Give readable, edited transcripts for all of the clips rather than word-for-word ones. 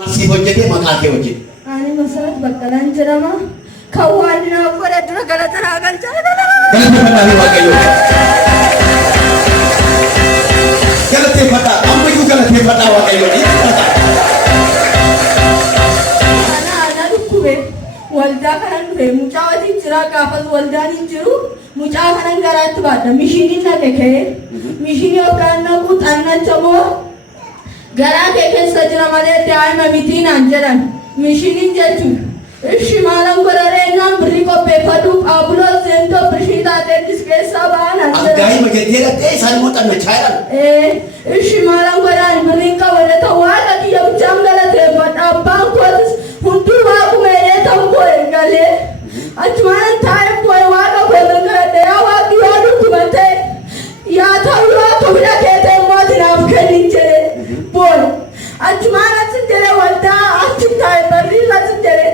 Si hojjete maqaa kee hojjete. Ani Masarat Baqqalaan jedhama. Kan waan naaf godhe dura galata naa galchaa. Galateeffadhaa Waaqayyo. Galateeffadhaa ammayyuu galateeffadhaa Waaqayyo. Ana dhukkube waldaa kanan dhufe mucaa wajjin jira gaafas waldaan hin jiru mucaa kanan garaatti baadha mishiiniin naqe ka'ee mishiinii yookaan naqu xannacha moo garaa kee keessa jira malee daa'ima mitii naan jedhan mishiiniin jechuudha. Ishi maalan godhareennaan birrii qopheeffadhu Phaawulos Zeentoo bishii taateettis keessaa ba'an an jedhan. Daa'ima jettee dhattee isaan immoo xannachaa jedhan. Ishi maalan godhaan birriin qabane ta'u waaqa kiyya bichaan galateeffadha abbaan kootis hunduu waaquma edee ta'u koo eegalee achumaanan taa'e koo waaqa koo eegalee yaa waaqi yoo dhukkuma ta'e yaa ta'u yoo tobila keetee mootii naaf kennin jedhe boon achumaanan sin jedhe waldaa achin taa'e barrii irratti jedhe.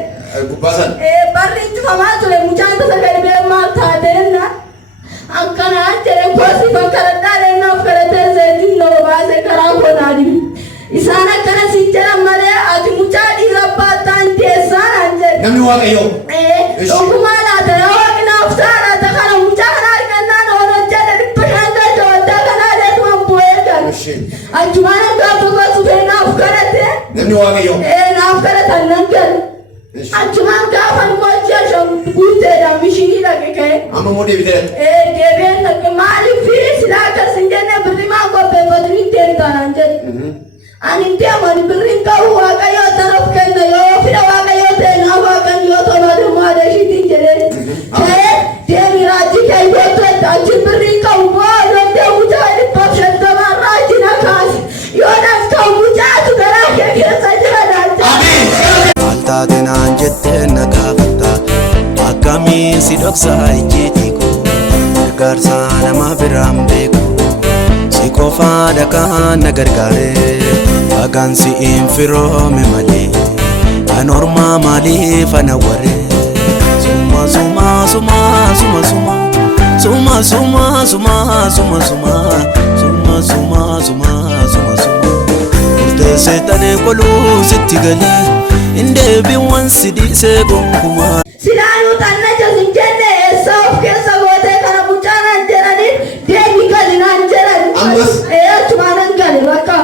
Gubbasan. Barriin cufamaa ture mucaan tasa gadi bee maal taateenna akkanaa jedhe koosi bakka dhadhaadheennaaf kadhatee zeetiin nama baasee karaa koo naa dibi. Isaan akkana siin jedhan malee ati mucaa dhiira baattaan teessaan an jedhe. Namni Waaqayyo. Dhugumaa laata yaa waaqni naaf ta'a laata kana mucaa kana argannaan oon hojjete dhibba shan galcha waldaa kanaa deemuun bu'ee gala. Achumaan gaafa tokko sufee naaf kadhate. Namni Waaqayyo. Naaf kadhatan nan gala. Achumaan gaafa immoo shan guuteedha mishiinii dhaqe ka'e. Amma immoo deebitee. Deebi'een dhaqe maaliif silaa akkas hin jenne birrii maa qopheeffatu ni deemtaan jedhe. Ani deeman birriin qabu Waaqayyoo taraf kenna yoo fida Waaqayyoo ta'e naaf Waaqayyoo tola maada ishiitiin jedhee. Ta'ee deemi raajii kee yoo ta'e achi birriin qabu boodoo mucaa dhibbaaf shantamaa raajii na kaase yoo nas ta'u mucaatu garaa kee keessa jira daanjaa. Altaateen aan jettee na gaafata akkamiin si dhoksaa ijjeetii koo gargaarsa nama biraan beeku si qofaa dhakaan na gargaaree dhagaan si hin firoome malee kan ormaa maaliif ana warree suma suma suma suma suma suma suma suma suma suma suma suma suma suma suma murteessee tanee koluu sitti galee indeebiiwwan si dhiisee gonkumaa. Silaanuu xannacha sin jenne eessaa of keessa gootee kana mucaanaan jedhanii deemi gali naan jedhan. Ammas. Achumaanan gale bakka.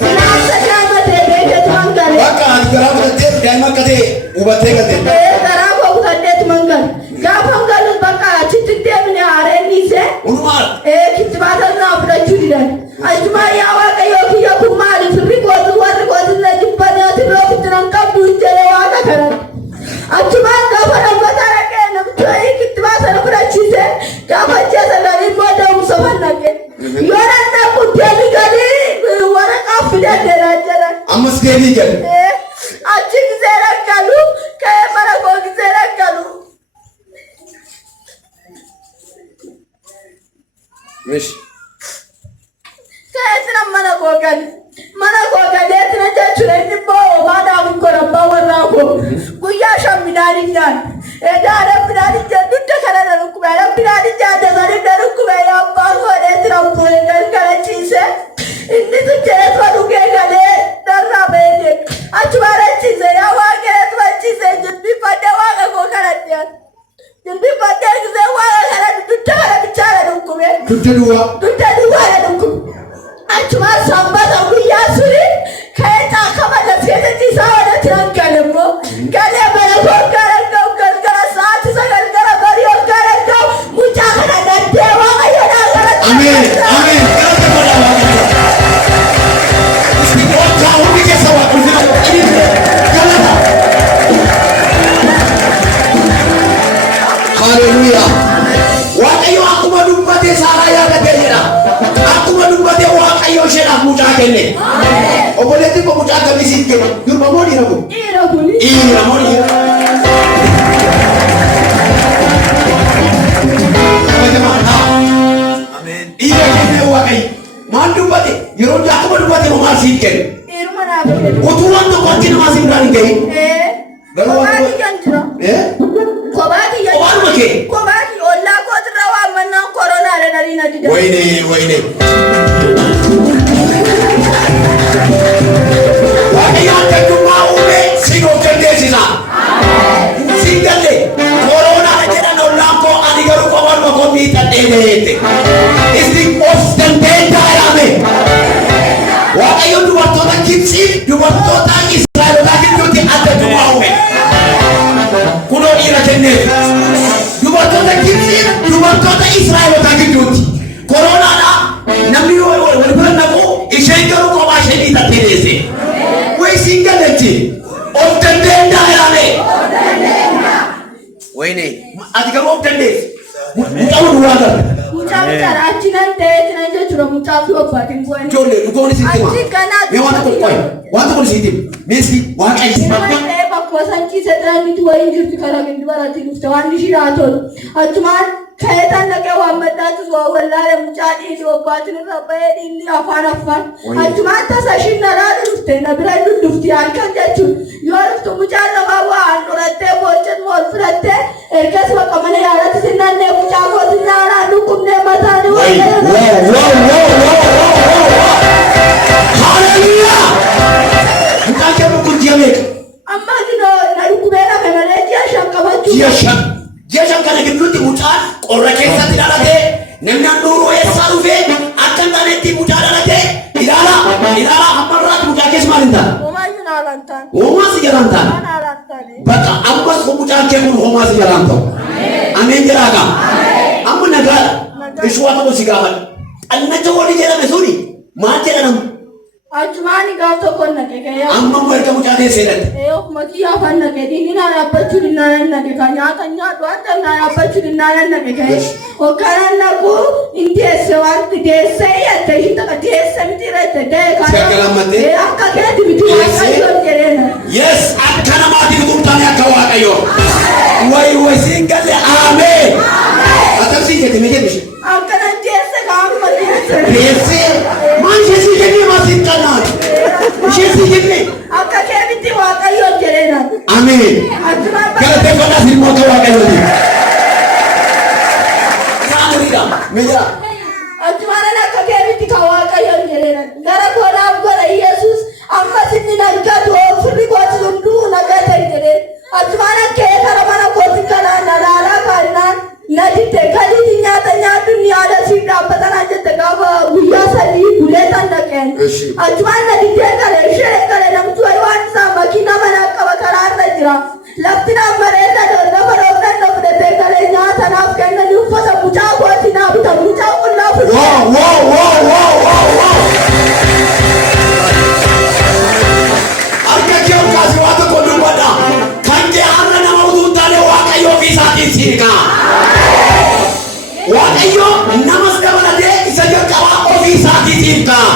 Silaan sadaamatee beeketuman gale. Bakka ati garaa fudhattee daa'ima akka ta'e hubattee galte. Garaa koo fudhadheetuman gale. Gaafan galus bakka achitti deemne haareen dhiisee. Hundumaa. Kittibaata irraa fudhachuu didan. Achumaa yaa Waaqayyoo kiyya kun maaliif riqootu warri gootinna jibbanii ati biroo fittinan qabdu hin jedhe waaqa kanan. Achumaan gaafa dhaabbata dhaqee namtooyi kittibaata na fudhachiise gaafa jeesa galii immoo da'umsa fannaqe. Yoo danda'u deemi galii waraqaa fidadheedhaan jedhan. Ammas deebii jedhe. Achi gisee dhaggalu ka'ee mana koo gisee dhaggalu. Meesh. Ka'eetina mana koo gali. Mana koo galeetina jechuudha inni immoo obaadhaaf hin korabbaa warraa koo. Guyyaa shan midhaan hin nyaanne. Daadhaan midhaan hin nyaanne dugda kana na dhukkube. Haadhaan midhaan hin nyaanne sanii na dhukkube. Abbaan koo dheetina bu'ee galgala ciise. Inni sun jeesuma dhugee galee narraa ba'ee deemu. Achuma rachiise yaa waaqeetu rachiise jilbifadhee waaqa koo kana dhiyaate. Jilbifadhee gisee waaqa kana dugda kana bichaa na dhukkube. Dugda duwwaa. Dugda duwwaa na dhukkube. Achuma sabbata guyyaa suni ka'ee caakama lafeessa ciisaa wadatti nan galemmoo galee mana koo garagahu gargara sa'aatii sagal gara barii ol garagahu mucaa kana dandee waaqayyo naa garagahu. Ameen. Ameen. Wanta hundi keessa waa dhufina. Galata. Haleluuyaa. Waaqayyo akkuma dubbatee Saaraa yaadatee jedha. Akkuma dubbatee Waaqayyo isheedhaaf mucaa kenne. Obboleettiin koo mucaa akkamii siif kenne? Durba moo dhiira kun? Dhiira kuni. Dhiira moo dhiira? Kabajamaan haa. Ameen. Dhiira kennee Waaqayyo. Maal dubbate? Yeroo akkuma dubbate maal siif kenne? Dhiiruma naa fedhe. Utuu waan tokkotti namaa siif biraan hin gahin. Kophaati kan jira. Kophaati kan jira. Kophaanuma kee? Kophaati ollaa kootirra waan mannaan koronaa dhananii na didan. Wayne wayne. Waaqayyo akka dhummaa jechi of dandeenya yaame wayne ati garuu of dandeessa mucaa duwwaa mucaa bichaadha achi nan ta'eetina jechuudha mucaa fi obbaatiin bu'anii ijoollee dhugoon isitti hima mee wanta kun isitti hima meesii waaqayyo bakkuma sanchiisa diraangitti wayiin jirti karaa gindi baratiin dhufte waan ishiidhaa tolu achumaan kayetan naqee waan maddaatis waa wallaale mucaa dhiisii obbaatiin irra bahee dhiinni afaan achumaan tasa ishiin naraadhu dhufte na bira dhufti halkan jechuun yoo dhuftu mucaan namaa waan dhurattee boochan mool fudhattee ergas bakka mana yaadatti sinnannee mucaa gootin naaraan dhukkubnee mataanii hallelujah mucaan kee kun ji'a meeqa amma gino na dhukkubee dhabe malee ji'a shan qabachuu ji'a shan kana gidduutti mucaan qorra keessatti dhalatee namni handhuuruu eessaa dhufee akka hin taanetti mucaa dhalatee ilaala ammarraatti mucaa keessa maal hin taane homaa si jalaan taane bakka ammas mucaan kee kun homaa si jalaan ta'u ameen jiraa qaba amma nagaadha ishuu tokko si gaafadha annacha walii jedhame suni maal jedhanamu achumaani gaaf tokko naqe kee amma erga mucaa teessee dhatte makii afaan naqe diinni naa dhaabbachuu dinnaan naqe kan nyaata nyaatu wanta naa dhaabbachuu dinnaan naqe kee hokkanan naqu hin deesse wanti deessee yatte ishiin takka deesse miti irratti dee Sagalammate akka keeti miti waaqayyoon jedheena yes akka namaatiif turtaane akka waaqayyo way siin galle aameen atamsii jette mee jedhe akkanan deesse kaamma deesse maan ishee jennee maasiin kanaan ishee si jennee akka keetitti waaqayyoon jedheena ameen galateeffadhaas ilmoota waaqayyooti saamuriidha meejaa achumaan akka keetitti kan waaqayyoon jedheena gara godhaaf godha Yesuus ammas inni nagatu ofirri gooti hunduu nagata jedheen achumaan akka kara mana gooti kanaan nalaalaa kaannaan naditte kaditi nyaata nyaatu ni yaada siif dhaabbatanaa jette gaafa guyyaa sadii buleetan dhaqeen achumaan nadittee galee ishee galee namtu waan isaa makiina mana qaba karaa irra jira lafti naaf bareeda nama roobnan na fudhatee galee nyaata naaf kennanii uffata mucaa gooti naa bita mucaa qullaa akka kee kaasi waa tokko dubbadha kan kee har'a nama utuu hin taane waaqayyo ofii isaatiin siiqaa waaqayyo namas dabalatee isa jalqabaa ofii isaatiin siiqaa